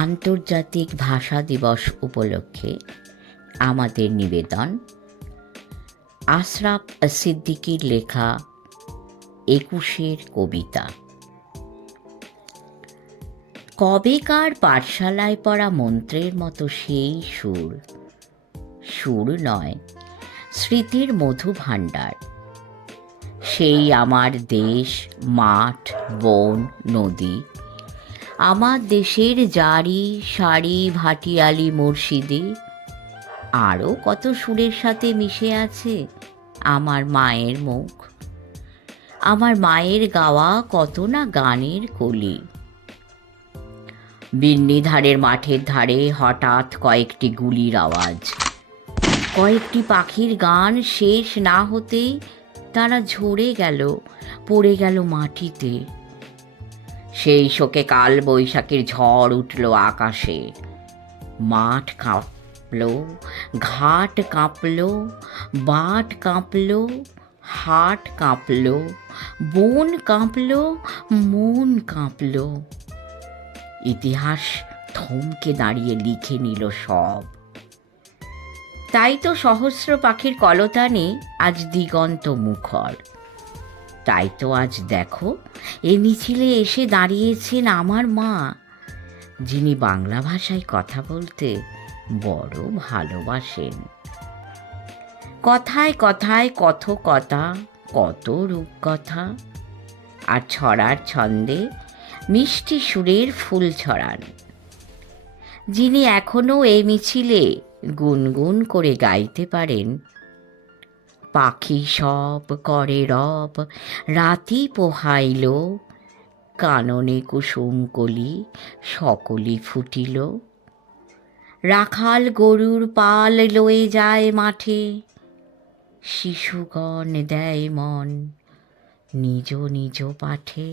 আন্তর্জাতিক ভাষা দিবস উপলক্ষে আমাদের নিবেদন আশরাফ সিদ্দিকীর লেখা ২১-এর কবিতা। কবেকার পাঠশালায় পড়া মন্ত্রের মতো সেই সুর, সুর নয়, স্মৃতির মধু ভাণ্ডার। সেই আমার দেশ, মাঠ, বন, নদী, আমার দেশের জারি, সারি, ভাটিয়ালি, মুর্শিদি, আরও কত সুরের সাথে মিশে আছে আমার মায়ের মুখ, আমার মায়ের গাওয়া কত না গানের কলি। বিন্নিধারের মাঠের ধারে হঠাৎ কয়েকটি গুলির আওয়াজ, কয়েকটি পাখির গান শেষ না হতেই তারা ঝরে গেল, পড়ে গেল মাটিতে। সেই শোকে কাল বৈশাখীর ঝড় উঠল আকাশে। মাঠ কাঁপল, ঘাট কাঁপল, বাট কাঁপল, হাট কাঁপল, বন কাঁপল, মন কাঁপল। ইতিহাস থমকে দাঁড়িয়ে লিখে নিল সব। তাই তো সহস্র পাখির কলতানে আজ দিগন্ত মুখর। তাই তো আজ দেখো এ মিছিলে এসে দাঁড়িয়েছেন আমার মা, যিনি বাংলা ভাষায় কথা বলতে বড় ভালোবাসেন। কথায় কথায় কথকতা, কত রূপকথা, আর ছড়ার ছন্দে মিষ্টি সুরের ফুল ছড়ান, যিনি এখনো এই মিছিলে গুনগুন করে গাইতে পারেন, পাখি সব করে রব, রাতি পোহাইল, কাননে কুসুম কলি সকলি ফুটিল। রাখাল গরুর পাল লয়ে যায় মাঠে, শিশুগণ দেয় মন নিজ নিজ পাঠে।